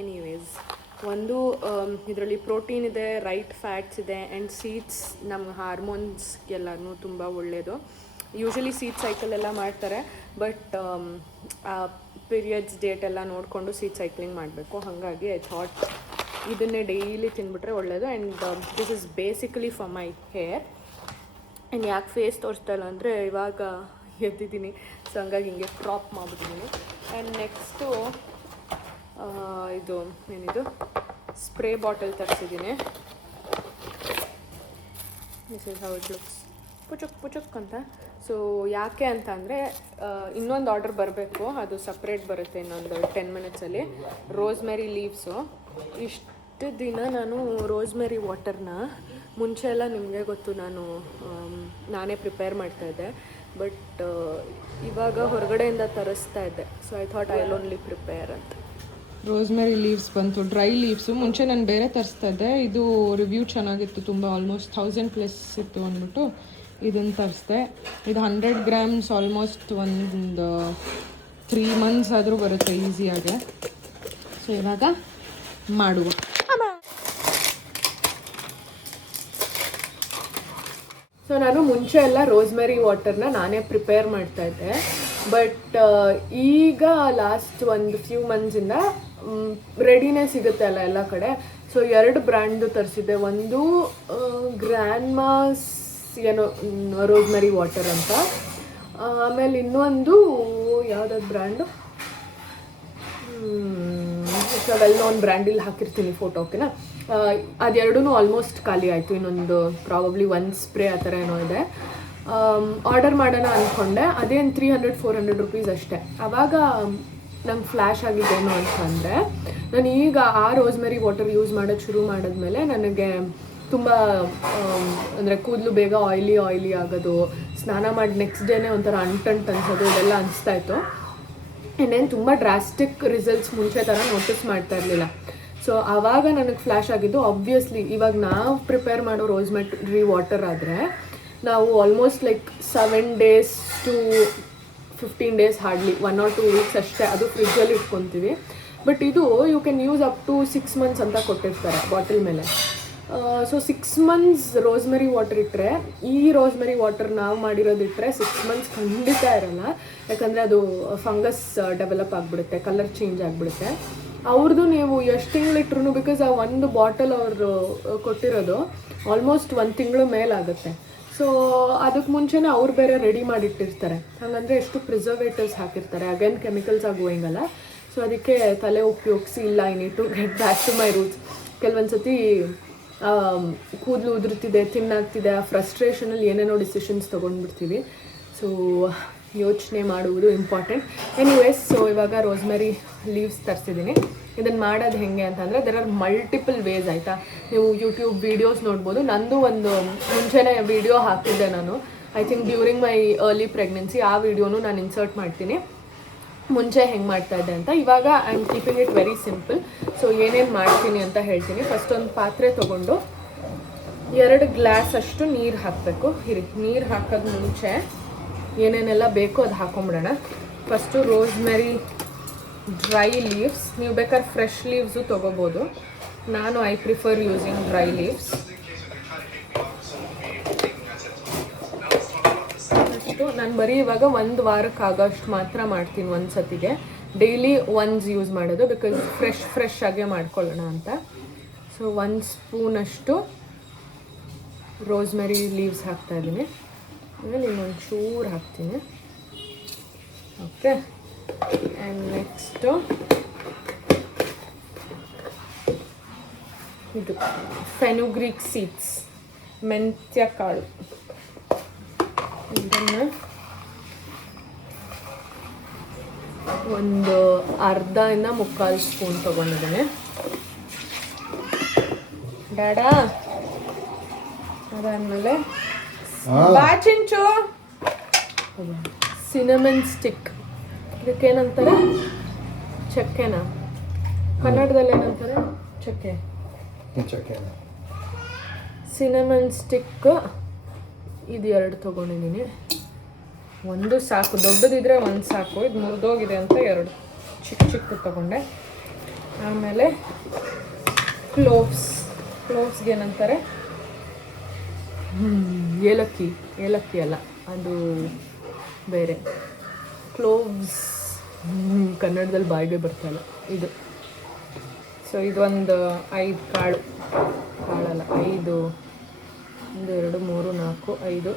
ಎನಿವೇಸ್ ಒಂದು ಇದರಲ್ಲಿ ಪ್ರೋಟೀನ್ ಇದೆ ರೈಟ್ ಫ್ಯಾಟ್ಸ್ ಇದೆ ಆ್ಯಂಡ್ ಸೀಡ್ಸ್ ನಮ್ಮ ಹಾರ್ಮೋನ್ಸ್ಗೆಲ್ಲನೂ ತುಂಬ ಒಳ್ಳೆಯದು ಯೂಶಲಿ ಸೀಡ್ ಸೈಕಲ್ ಎಲ್ಲ ಮಾಡ್ತಾರೆ ಬಟ್ ಪೀರಿಯಡ್ಸ್ ಡೇಟ್ ಎಲ್ಲ ನೋಡಿಕೊಂಡು ಸೀಟ್ ಸೈಕ್ಲಿಂಗ್ ಮಾಡಬೇಕು. ಹಾಗಾಗಿ ಐ ಥಾಟ್ ಇದನ್ನೇ ಡೈಲಿ ತಿನ್ಬಿಟ್ರೆ ಒಳ್ಳೆಯದು and this is basically for my hair and ಯಾಕೆ ಫೇಸ್ ತೋರಿಸ್ತಾ ಇಲ್ಲ ಅಂದರೆ ಇವಾಗ ಎದ್ದಿದ್ದೀನಿ. ಸೊ ಹಂಗಾಗಿ ಹಿಂಗೆ ಕ್ರಾಪ್ ಮಾಡಿಬಿಟ್ಟಿದ್ದೀನಿ. ಆ್ಯಂಡ್ ನೆಕ್ಸ್ಟು ಇದು ಏನಿದು? Spray bottle ತರಿಸಿದ್ದೀನಿ. This is how it looks ಪುಚುಕ್ ಪುಚುಕ್ ಅಂತ. ಸೊ ಯಾಕೆ ಅಂತ ಅಂದರೆ ಇನ್ನೊಂದು ಆರ್ಡರ್ ಬರಬೇಕು. ಅದು ಸಪ್ರೇಟ್ ಬರುತ್ತೆ ಇನ್ನೊಂದು ಟೆನ್ ಮಿನಿಟ್ಸಲ್ಲಿ ರೋಸ್ಮೆರಿ ಲೀವ್ಸು ಇಷ್ಟು ದಿನ ನಾನು ರೋಸ್ಮೆರಿ ವಾಟರ್ನ ಮುಂಚೆ ಎಲ್ಲ ನಿಮಗೆ ಗೊತ್ತು ನಾನು ನಾನೇ ಪ್ರಿಪೇರ್ ಮಾಡ್ತಾಯಿದ್ದೆ ಬಟ್ ಇವಾಗ ಹೊರಗಡೆಯಿಂದ ತರಿಸ್ತಾ ಇದ್ದೆ. So I thought I only prepare ಅಂತ. ರೋಸ್ಮೆರಿ ಲೀವ್ಸ್ ಬಂತು. ಡ್ರೈ ಲೀವ್ಸು ಮುಂಚೆ ನಾನು ಬೇರೆ ತರಿಸ್ತಾ ಇದ್ದೆ. ಇದು ರಿವ್ಯೂ ಚೆನ್ನಾಗಿತ್ತು. ತುಂಬ ಆಲ್ಮೋಸ್ಟ್ ಥೌಸಂಡ್ ಪ್ಲಸ್ ಇತ್ತು ಅಂದ್ಬಿಟ್ಟು. ಇದನ್ನು ತರಿಸ್ದೆ ಇದು ಹಂಡ್ರೆಡ್ ಗ್ರಾಮ್ಸ್ ಆಲ್ಮೋಸ್ಟ್ ಒಂದು ತ್ರೀ ಮಂತ್ಸ್ ಆದರೂ ಬರುತ್ತೆ ಈಸಿಯಾಗೆ. ಸೊ ಇವಾಗ ಮಾಡುವ. ಸೊ ನಾನು ಮುಂಚೆ ಎಲ್ಲ ರೋಸ್ಮೆರಿ ವಾಟರ್ನ ನಾನೇ ಪ್ರಿಪೇರ್ ಮಾಡ್ತಾ ಇದ್ದೆ. ಬಟ್ ಈಗ ಲಾಸ್ಟ್ ಒಂದು ಫ್ಯೂ ಮಂತ್ಸಿಂದ ರೆಡಿನೇ ಸಿಗುತ್ತೆ ಅಲ್ಲ ಎಲ್ಲ ಕಡೆ. ಸೊ ಎರಡು ಬ್ರ್ಯಾಂಡ್ದು ತರಿಸಿದ್ದೆ. ಒಂದು ಗ್ರ್ಯಾನ್ಮಾಸ್ ಏನೋ ರೋಸ್ಮರಿ ವಾಟರ್ ಅಂತ. ಆಮೇಲೆ ಇನ್ನೊಂದು ಯಾವುದಾದ್ರು ಬ್ರ್ಯಾಂಡು? ವೆಲ್ ನೋನ್ ಬ್ರ್ಯಾಂಡ್ ಇಲ್ಲಿ ಹಾಕಿರ್ತೀನಿ ಫೋಟೋ ಓಕೆನಾ ಅದೆರಡೂ ಆಲ್ಮೋಸ್ಟ್ ಖಾಲಿ ಆಯಿತು. ಇನ್ನೊಂದು ಪ್ರಾಬಬ್ಲಿ ಒನ್ ಸ್ಪ್ರೇ ಆ ಥರ ಏನೋ ಇದೆ. ಆರ್ಡರ್ ಮಾಡೋಣ ಅಂದ್ಕೊಂಡೆ ಅದೇನು three hundred four hundred rupees ಅಷ್ಟೇ. ಆವಾಗ ನಂಗೆ ಫ್ಲ್ಯಾಶ್ ಆಗಿದ್ದೇನು ಅಂತಂದರೆ ನಾನು ಈಗ ಆ ರೋಸ್ಮೆರಿ ವಾಟರ್ ಯೂಸ್ ಮಾಡೋದು ಶುರು ಮಾಡಿದ್ಮೇಲೆ ನನಗೆ ತುಂಬ ಅಂದರೆ ಕೂದಲು ಬೇಗ ಆಯ್ಲಿ ಆಯ್ಲಿ ಆಗೋದು. ಸ್ನಾನ ಮಾಡಿ ನೆಕ್ಸ್ಟ್ ಡೇನೇ ಒಂಥರ ಅಂಟಂಟ್ ಅನ್ಸೋದು, ಇದೆಲ್ಲ ಅನಿಸ್ತಾ ಇತ್ತು. ಇನ್ನೇನು ತುಂಬ ಡ್ರಾಸ್ಟಿಕ್ ರಿಸಲ್ಟ್ಸ್ ಮುಂಚೆ ಥರ ನೋಟಿಸ್ ಮಾಡ್ತಾ ಇರಲಿಲ್ಲ. ಸೊ ಆವಾಗ ನನಗೆ ಫ್ಲ್ಯಾಶ್ ಆಗಿದ್ದು ಆಬ್ವಿಯಸ್ಲಿ ಇವಾಗ ನಾವು ಪ್ರಿಪೇರ್ ಮಾಡೋ ರೋಸ್ ಮೆಟ್ರಿ ವಾಟರ್ ಆದರೆ, ನಾವು almost like seven days to fifteen days hardly one or two weeks ಅಷ್ಟೇ ಅದು ಫ್ರಿಜ್ಜಲ್ಲಿ ಇಟ್ಕೊತೀವಿ. ಬಟ್ ಇದು you can use up to six months ಅಂತ ಕೊಟ್ಟಿರ್ತಾರೆ ಬಾಟಲ್ ಮೇಲೆ. So six months rosemary water ಇಟ್ಟರೆ ಈ ರೋಸ್ಮೆರಿ ವಾಟರ್ ನಾವು ಮಾಡಿರೋದು ಇಟ್ಟರೆ ಸಿಕ್ಸ್ ಮಂತ್ಸ್ ಖಂಡಿತ ಇರಲ್ಲ. ಯಾಕಂದರೆ ಅದು ಫಂಗಸ್ ಡೆವಲಪ್ ಆಗಿಬಿಡುತ್ತೆ ಕಲರ್ ಚೇಂಜ್ ಆಗಿಬಿಡುತ್ತೆ. ಅವ್ರದ್ದು ನೀವು ಎಷ್ಟು ತಿಂಗಳು ಇಟ್ಟರು ಬಿಕಾಸ್ ಆ ಒಂದು ಬಾಟಲ್ ಅವರು ಕೊಟ್ಟಿರೋದು ಆಲ್ಮೋಸ್ಟ್ ಒಂದು ತಿಂಗಳು ಮೇಲಾಗುತ್ತೆ ಸೊ ಅದಕ್ಕೆ ಮುಂಚೆನೇ ಅವ್ರು ಬೇರೆ ರೆಡಿ ಮಾಡಿಟ್ಟಿರ್ತಾರೆ. ಹಾಗಂದರೆ ಎಷ್ಟು ಪ್ರಿಸರ್ವೇಟಿವ್ಸ್ ಹಾಕಿರ್ತಾರೆ. ಅಗೇನ್ ಕೆಮಿಕಲ್ಸ್ ಆಗಿ ಗೋಯಿಂಗ್ ಅಲ್ಲ. ಸೊ ಅದಕ್ಕೆ ತಲೆ ಉಪಯೋಗಿಸಿ ಇಲ್ಲ I need to get back to my roots ಕೆಲವೊಂದು ಸತಿ ಕೂದಲು ಉದುರುತ್ತಿದೆ ತಿನ್ನಾಗ್ತಿದೆ, ಆ ಫ್ರಸ್ಟ್ರೇಷನಲ್ಲಿ ಏನೇನೋ ಡಿಸಿಷನ್ಸ್ ತೊಗೊಂಡ್ಬಿಡ್ತೀವಿ. ಸೊ ಯೋಚನೆ ಮಾಡುವುದು ಇಂಪಾರ್ಟೆಂಟ್ ಎನಿವೇಸ್ ಸೊ ಇವಾಗ ರೋಸ್ಮೆರಿ ಲೀವ್ಸ್ ತರಿಸಿದ್ದೀನಿ. ಇದನ್ನು ಮಾಡೋದು ಹೆಂಗೆ ಅಂತಂದರೆ ದೆರ್ ಆರ್ ಮಲ್ಟಿಪಲ್ ವೇಸ್ ಆಯಿತಾ? ನೀವು ಯೂಟ್ಯೂಬ್ ವೀಡಿಯೋಸ್ ನೋಡ್ಬೋದು. ನಂದು ಒಂದು ಮುಂಚೆನೇ ವೀಡಿಯೋ ಹಾಕಿದ್ದೆ ನಾನು. I think during my early pregnancy ಆ ವಿಡಿಯೋನು ನಾನು ಇನ್ಸರ್ಟ್ ಮಾಡ್ತೀನಿ. ಮುಂಚೆ ಹೆಂಗೆ ಮಾಡ್ತಾ ಇದ್ದೆ ಅಂತ. ಇವಾಗ I am keeping it very simple so ಏನೇನು ಮಾಡ್ತೀನಿ ಅಂತ ಹೇಳ್ತೀನಿ. ಫಸ್ಟ್ ಒಂದು ಪಾತ್ರೆ ತೊಗೊಂಡು ಎರಡು ಗ್ಲಾಸ್ ಅಷ್ಟು ನೀರು ಹಾಕಬೇಕು. ಇರಿ ನೀರು ಹಾಕೋದು ಮುಂಚೆ ಏನೇನೆಲ್ಲ ಬೇಕೋ ಅದು ಹಾಕೊಂಬಿಡೋಣ. ಫಸ್ಟು ರೋಸ್ಮೆರಿ ಡ್ರೈ ಲೀವ್ಸ್ ನೀವು ಬೇಕಾದ್ರೆ ಫ್ರೆಶ್ ಲೀವ್ಸು ತೊಗೋಬೋದು. ನಾನು I prefer using dry leaves ಅಷ್ಟು ನಾನು ಬರೀ ಇವಾಗ ಒಂದು ವಾರಕ್ಕೆ ಆಗೋಷ್ಟು ಮಾತ್ರ ಮಾಡ್ತೀನಿ ಒಂದು ಸತಿಗೆ ಡೈಲಿ ಒನ್ಸ್ ಯೂಸ್ ಮಾಡೋದು ಬಿಕಾಸ್ ಫ್ರೆಶ್ ಫ್ರೆಶ್ ಆಗೇ ಮಾಡ್ಕೊಳ್ಳೋಣ ಅಂತ. ಸೊ ಒಂದು ಸ್ಪೂನಷ್ಟು ರೋಸ್ಮೆರಿ ಲೀವ್ಸ್ ಹಾಕ್ತಾ ಇದ್ದೀನಿ. ಆಮೇಲೆ ಇನ್ನೊಂದು ಚೂರು ಹಾಕ್ತೀನಿ. ಓಕೆ ಆ್ಯಂಡ್ ನೆಕ್ಸ್ಟು ಇದು ಫೆನುಗ್ರೀಕ್ ಸೀಡ್ಸ್ ಮೆಂತ್ಯ ಕಾಳು. ಇದನ್ನು ಒಂದು ಅರ್ಧ ಇಂದ ಮುಕ್ಕಾಲು ಸ್ಪೂನ್ ತೊಗೊಂಡಿದ್ದೀನಿ. ಡಾಡ ಅದಾದ್ಮೇಲೆ ಬಾಚಿಂಚು ಸಿನಮನ್ ಸ್ಟಿಕ್ ಇದಕ್ಕೇನಂತಾರೆ? ಚಕ್ಕೆನಾ? ಕನ್ನಡದಲ್ಲಿ ಏನಂತಾರೆ? ಚಕ್ಕೆ. ಸಿನಮನ್ ಸ್ಟಿಕ್ ಇದು ಎರಡು ತೊಗೊಂಡಿದ್ದೀನಿ. ಒಂದು ಸಾಕು. ದೊಡ್ಡದಿದ್ರೆ ಒಂದು ಸಾಕು. ಇದು ಮುರಿದೋಗಿದೆ ಅಂತ ಎರಡು ಚಿಕ್ಕ ಚಿಕ್ಕ ತೊಗೊಂಡೆ. ಆಮೇಲೆ ಕ್ಲೋವ್ಸ್. ಕ್ಲೋವ್ಸ್ಗೆ ಏನಂತಾರೆ? ಏಲಕ್ಕಿ. ಏಲಕ್ಕಿ ಅಲ್ಲ, ಅದು ಬೇರೆ. ಕ್ಲೋವ್ಸ್. ಕನ್ನಡದಲ್ಲಿ ಬಾಯಿಗೆ ಬರ್ತಾಯಿಲ್ಲ ಇದು. ಸೊ ಇದೊಂದು ಐದು ಕಾಳು. ಕಾಳಲ್ಲ, ಐದು ಒಂದು, ಎರಡು, ಮೂರು, ನಾಲ್ಕು, ಐದು,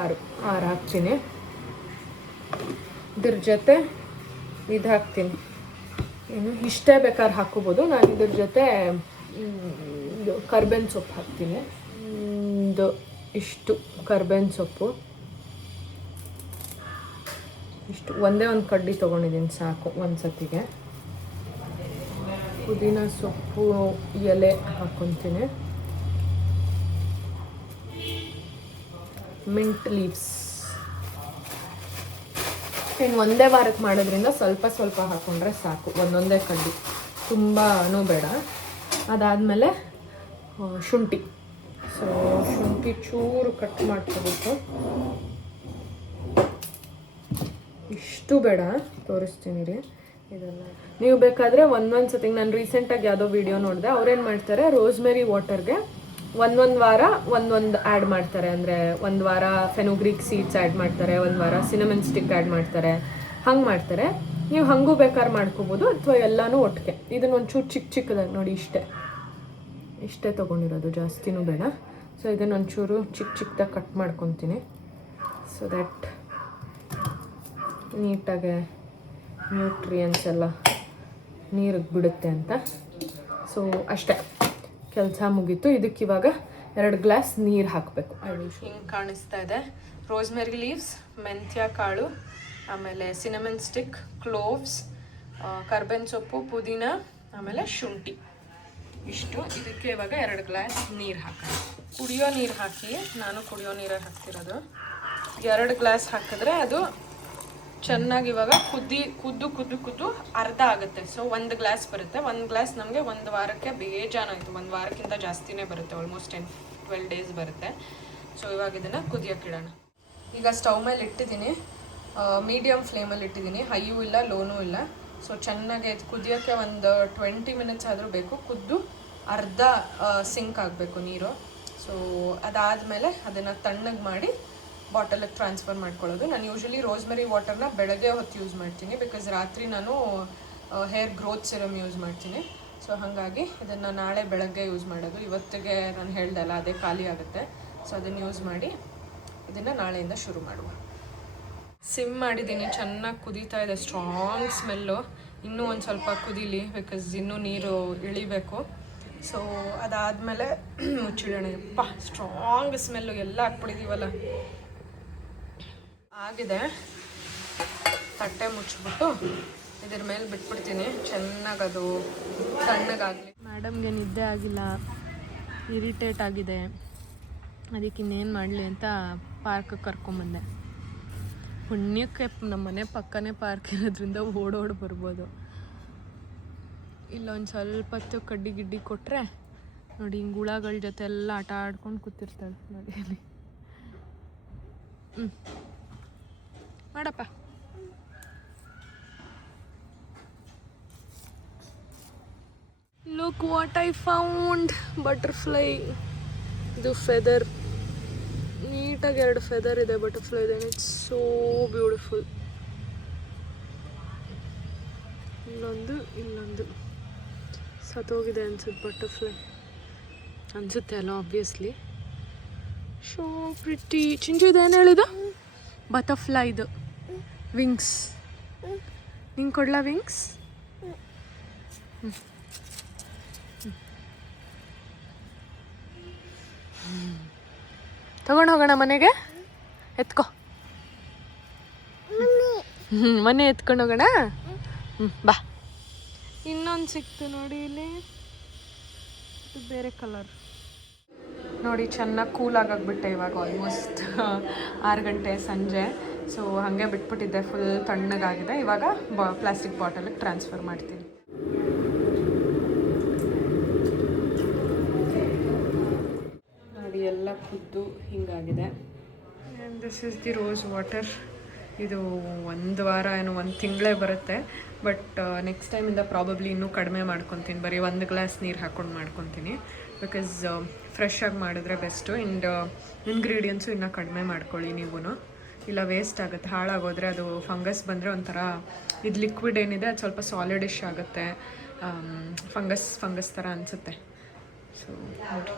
ಆರು ಆರು ಹಾಕ್ತೀನಿ. ಇದ್ರ ಜೊತೆ ಇದು ಹಾಕ್ತೀನಿ. ಏನು, ಇಷ್ಟೇ ಬೇಕಾದ್ರೆ ಹಾಕೋಬೋದು ನಾನು ಇದ್ರ ಜೊತೆ, ಇದು ಕರ್ಬೇನ್ ಸೊಪ್ಪು ಹಾಕ್ತೀನಿ. ಒಂದು, ಇಷ್ಟು ಕರ್ಬೇನ್ ಸೊಪ್ಪು. ಇಷ್ಟು, ಒಂದೇ ಒಂದು ಕಡ್ಡಿ ತೊಗೊಂಡಿದ್ದೀನಿ ಸಾಕು ಒಂದು ಸತಿಗೆ ಪುದೀನ ಸೊಪ್ಪು, ಎಲೆ ಹಾಕ್ಕೊತೀನಿ ಮಿಂಟ್ ಲೀವ್ಸ್. ಇನ್ನು ಒಂದೇ ವಾರಕ್ಕೆ ಮಾಡೋದ್ರಿಂದ ಸ್ವಲ್ಪ ಸ್ವಲ್ಪ ಹಾಕ್ಕೊಂಡ್ರೆ ಸಾಕು. ಒಂದೊಂದೇ ಕಡ್ಡಿ. ತುಂಬನೂ ಬೇಡ. ಅದಾದಮೇಲೆ ಶುಂಠಿ. ಸೊ ಶುಂಠಿ ಚೂರು ಕಟ್ ಮಾಡ್ಕೋಬೇಕು. ಇಷ್ಟು ಬೇಡ. ತೋರಿಸ್ತೀನಿ ರೀ ಇದೆಲ್ಲ. ನೀವು ಬೇಕಾದರೆ ಒಂದೊಂದು ಸತಿ ನಾನು ರೀಸೆಂಟಾಗಿ ಯಾವುದೋ ವಿಡಿಯೋ ನೋಡಿದೆ, ಅವ್ರೇನು ಮಾಡ್ತಾರೆ ರೋಸ್ಮೆರಿ ವಾಟರ್ಗೆ ಒಂದೊಂದು ವಾರ ಒಂದೊಂದು ಆ್ಯಡ್ ಮಾಡ್ತಾರೆ. ಅಂದರೆ ಒಂದು ವಾರ ಫೆನೋಗ್ರಿಕ್ ಸೀಡ್ಸ್ ಆ್ಯಡ್ ಮಾಡ್ತಾರೆ, ಒಂದು ವಾರ ಸಿನಮನ್ ಸ್ಟಿಕ್ ಆ್ಯಡ್ ಮಾಡ್ತಾರೆ. ಹಂಗೆ ಮಾಡ್ತಾರೆ. ನೀವು ಹಂಗೂ ಬೇಕಾದ್ರೆ ಮಾಡ್ಕೋಬೋದು ಅಥವಾ ಎಲ್ಲನೂ ಒಟ್ಟಿಗೆ ಇದನ್ನ ಒಂಚೂರು ಚಿಕ್ಕ ಚಿಕ್ಕದಾಗಿ ನೋಡಿ ಇಷ್ಟೇ. ಇಷ್ಟೇ ತೊಗೊಂಡಿರೋದು, ಜಾಸ್ತಿನೂ ಬೇಡ. ಸೊ ಇದನ್ನ ಒಂಚೂರು ಚಿಕ್ಕ ಚಿಕ್ಕದಾಗಿ ಕಟ್ ಮಾಡ್ಕೊತೀನಿ. ಸೊ ದ್ಯಾಟ್ ನೀಟಾಗೆ ನ್ಯೂಟ್ರಿಯನ್ಸ್ ಎಲ್ಲ ನೀರಿಗೆ ಬಿಡುತ್ತೆ ಅಂತ. ಸೊ ಅಷ್ಟೇ. ಕೆಲಸ ಮುಗೀತು. ಇದಕ್ಕೆ ಇವಾಗ ಎರಡು ಗ್ಲಾಸ್ ನೀರು ಹಾಕಬೇಕು. ಹಿಂಗೆ ಕಾಣಿಸ್ತಾ ಇದೆ. ರೋಸ್ಮೆರಿ ಲೀವ್ಸ್ ಮೆಂತ್ಯ, ಕಾಳು, ಆಮೇಲೆ ಸಿನಮನ್ ಸ್ಟಿಕ್ ಕ್ಲೋವ್ಸ್ ಕರ್ಬೇವಿನ ಸೊಪ್ಪು, ಪುದೀನ, ಆಮೇಲೆ ಶುಂಠಿ. ಇಷ್ಟು. ಇದಕ್ಕೆ ಇವಾಗ ಎರಡು ಗ್ಲಾಸ್ ನೀರು ಹಾಕೋಣ. ಕುಡಿಯೋ ನೀರು ಹಾಕಿ. ನಾನು ಕುಡಿಯೋ ನೀರೇ ಹಾಕ್ತಿರೋದು. ಎರಡು ಗ್ಲಾಸ್ ಹಾಕಿದ್ರೆ ಅದು ಚೆನ್ನಾಗಿ ಇವಾಗ ಕುದ್ದಿ ಕುದ್ದು ಕುದ್ದು ಕುದ್ದು ಅರ್ಧ ಆಗುತ್ತೆ. ಸೊ ಒಂದು ಗ್ಲಾಸ್ ಬರುತ್ತೆ. ಒಂದು ಗ್ಲಾಸ್ ನಮಗೆ ಒಂದು ವಾರಕ್ಕೆ ಬೇಜಾನಾಯಿತು. ಒಂದು ವಾರಕ್ಕಿಂತ ಜಾಸ್ತಿನೇ ಬರುತ್ತೆ. ಆಲ್ಮೋಸ್ಟ್ ಟೆನ್ ಟ್ವೆಲ್ ಡೇಸ್ ಬರುತ್ತೆ. ಸೊ ಇವಾಗ ಇದನ್ನು ಕುದಿಯೋಕ್ಕಿಡೋಣ ಈಗ ಸ್ಟವ್ ಮೇಲೆ ಇಟ್ಟಿದ್ದೀನಿ. ಮೀಡಿಯಮ್ ಫ್ಲೇಮಲ್ಲಿ ಇಟ್ಟಿದ್ದೀನಿ. ಹೈಯೂ ಇಲ್ಲ ಲೋನೂ ಇಲ್ಲ. ಸೊ ಚೆನ್ನಾಗಿ ಕುದಿಯೋಕ್ಕೆ ಒಂದು ಟ್ವೆಂಟಿ ಮಿನಿಟ್ಸ್ ಆದರೂ ಬೇಕು. ಕುದ್ದು ಅರ್ಧ ಸಿಂಕ್ ಆಗಬೇಕು ನೀರು. ಸೊ ಅದಾದಮೇಲೆ ಅದನ್ನು ತಣ್ಣಗೆ ಮಾಡಿ ಬಾಟಲಿಗೆ ಟ್ರಾನ್ಸ್ಫರ್ ಮಾಡ್ಕೊಳ್ಳೋದು. ನಾನು ಯೂಶಲಿ ರೋಸ್ಮೆರಿ ವಾಟರ್ನ ಬೆಳಗ್ಗೆ ಹೊತ್ತು ಯೂಸ್ ಮಾಡ್ತೀನಿ. ಬಿಕಾಸ್ ರಾತ್ರಿ ನಾನು ಹೇರ್ ಗ್ರೋತ್ ಸಿರಮ್ ಯೂಸ್ ಮಾಡ್ತೀನಿ. ಸೊ ಹಾಗಾಗಿ ಇದನ್ನು ನಾಳೆ ಬೆಳಗ್ಗೆ ಯೂಸ್ ಮಾಡೋದು. ಇವತ್ತಿಗೆ ನಾನು ಹೇಳ್ದಲ್ಲ, ಅದೇ ಖಾಲಿ ಆಗುತ್ತೆ. ಸೊ ಅದನ್ನು ಯೂಸ್ ಮಾಡಿ ಇದನ್ನು ನಾಳೆಯಿಂದ ಶುರು ಮಾಡುವ. ಸಿಮ್ ಮಾಡಿದ್ದೀನಿ ಚೆನ್ನಾಗಿ ಕುದೀತಾ ಇದೆ. ಸ್ಟ್ರಾಂಗ್ ಸ್ಮೆಲ್ಲು ಇನ್ನೂ ಒಂದು ಸ್ವಲ್ಪ ಕುದೀಲಿ ಬಿಕಾಸ್ ಇನ್ನೂ ನೀರು ಇಳಿಬೇಕು. ಸೊ ಅದಾದಮೇಲೆ ಮುಚ್ಚಿಡೋಣ. ಯಪ್ಪ ಸ್ಟ್ರಾಂಗ್ ಸ್ಮೆಲ್ಲು ಎಲ್ಲ ಹಾಕ್ಬಿಟ್ಟಿದ್ದೀವಲ್ಲ ಆಗಿದೆ. ತಟ್ಟೆ ಮುಚ್ಚಿಬಿಟ್ಟು ಇದ್ರ ಮೇಲೆ ಬಿಟ್ಬಿಡ್ತೀನಿ. ಚೆನ್ನಾಗಿ ಅದು ಮೇಡಮ್ಗೆ ನಿದ್ದೆ ಆಗಿಲ್ಲ. ಇರಿಟೇಟ್ ಆಗಿದೆ. ಅದಕ್ಕೆ ಇನ್ನೇನು ಮಾಡಲಿ ಅಂತ ಪಾರ್ಕಿಗೆ ಕರ್ಕೊಂಬಂದೆ ಪುಣ್ಯಕ್ಕೆ ನಮ್ಮ ಮನೆ ಪಕ್ಕನೇ ಪಾರ್ಕ್ ಇರೋದ್ರಿಂದ ಓಡೋಡಿ ಬರ್ಬೋದು. ಇಲ್ಲೊಂದು ಸ್ವಲ್ಪ ಹೊತ್ತು ಕಡ್ಡಿ ಗಿಡ್ಡಿ ಕೊಟ್ಟರೆ ನೋಡಿ ಹಿಂಗೆ ಹುಳಗಳ ಜೊತೆ ಎಲ್ಲ ಆಟ ಆಡ್ಕೊಂಡು ಕೂತಿರ್ತಾಳೆ ನೋಡಿ ಹ್ಞೂ ಮಾಡಪ್ಪ. Look what I found butterfly ಇದು ಫೆದರ್ ನೀಟಾಗಿ ಎರಡು ಫೆದರ್ ಇದೆ ಬಟರ್ಫ್ಲೈ ಇದೆ. ಇಟ್ಸ್ ಸೋ ಬ್ಯೂಟಿಫುಲ್ ಇನ್ನೊಂದು ಇಲ್ಲೊಂದು ಸತ್ತೋಗಿದೆ ಅನ್ಸುತ್ತೆ ಬಟರ್ಫ್ಲೈ ಅನ್ಸುತ್ತೆ ಅಲ್ಲ ಆಬ್ವಿಯಸ್ಲಿ ಶೋ ಪ್ರಿಟಿ ಚಿಂಚು ಇದೇನು ಹೇಳಿದ ಬಟರ್ಫ್ಲೈ ಇದು. ವಿಂಗ್ಸ್ ನಿಂಗೆ ಕೊಡ್ಲಾ ವಿಂಗ್ಸ್ ತಗೊಂಡು ಹೋಗೋಣ ಮನೆಗೆ? ಎತ್ಕೋ. ಹ್ಞೂ ಮನೆ ಎತ್ಕೊಂಡು ಹೋಗೋಣ? ಹ್ಞೂ ಬಾ. ಇನ್ನೊಂದು ಸಿಕ್ತು ನೋಡಿ ಇಲ್ಲಿ. ಬೇರೆ ಕಲರ್ ನೋಡಿ, ಚೆನ್ನಾಗಿ ಕೂಲ್ ಆಗಾಗ್ಬಿಟ್ಟೆ ಇವಾಗ ಆಲ್ಮೋಸ್ಟ್ ಆರು ಗಂಟೆ ಸಂಜೆ. ಸೊ ಹಾಗೆ ಬಿಟ್ಬಿಟ್ಟಿದ್ದೆ. ಫುಲ್ ತಣ್ಣಗಾಗಿದೆ. ಇವಾಗ ಬಾ ಪ್ಲಾಸ್ಟಿಕ್ ಬಾಟಲಿಗೆ ಟ್ರಾನ್ಸ್ಫರ್ ಮಾಡ್ತೀನಿ. ನೋಡಿ ಎಲ್ಲ ಕುದ್ದು ಹಿಂಗಾಗಿದೆ. And this is the rose water ಇದು ಒಂದು ವಾರ ಏನು ಒಂದು ತಿಂಗಳೇ ಬರುತ್ತೆ. ಬಟ್ ನೆಕ್ಸ್ಟ್ ಟೈಮಿಂದ ಪ್ರಾಬಬ್ಲಿ ಇನ್ನೂ ಕಡಿಮೆ ಮಾಡ್ಕೊತೀನಿ. ಬರೀ ಒಂದು ಗ್ಲಾಸ್ ನೀರು ಹಾಕ್ಕೊಂಡು ಮಾಡ್ಕೊತೀನಿ. ಬಿಕಾಸ್ ಫ್ರೆಶ್ ಆಗಿ ಮಾಡಿದ್ರೆ ಬೆಸ್ಟು ಆ್ಯಂಡ್ ಇಂಗ್ರೀಡಿಯೆಂಟ್ಸು ಇನ್ನೂ ಕಡಿಮೆ ಮಾಡ್ಕೊಳ್ಳಿ ನೀವು ಇಲ್ಲ ವೇಸ್ಟ್ ಆಗುತ್ತೆ, ಹಾಳಾಗೋದ್ರೆ ಅದು ಫಂಗಸ್ ಬಂದರೆ ಒಂಥರ ಇದು ಲಿಕ್ವಿಡ್ ಏನಿದೆ ಅದು ಸ್ವಲ್ಪ ಸಾಲಿಡಿಶ್ ಆಗುತ್ತೆ. ಫಂಗಸ್ ಫಂಗಸ್ ಥರ ಅನಿಸುತ್ತೆ. ಸೊ ನೋಡಿ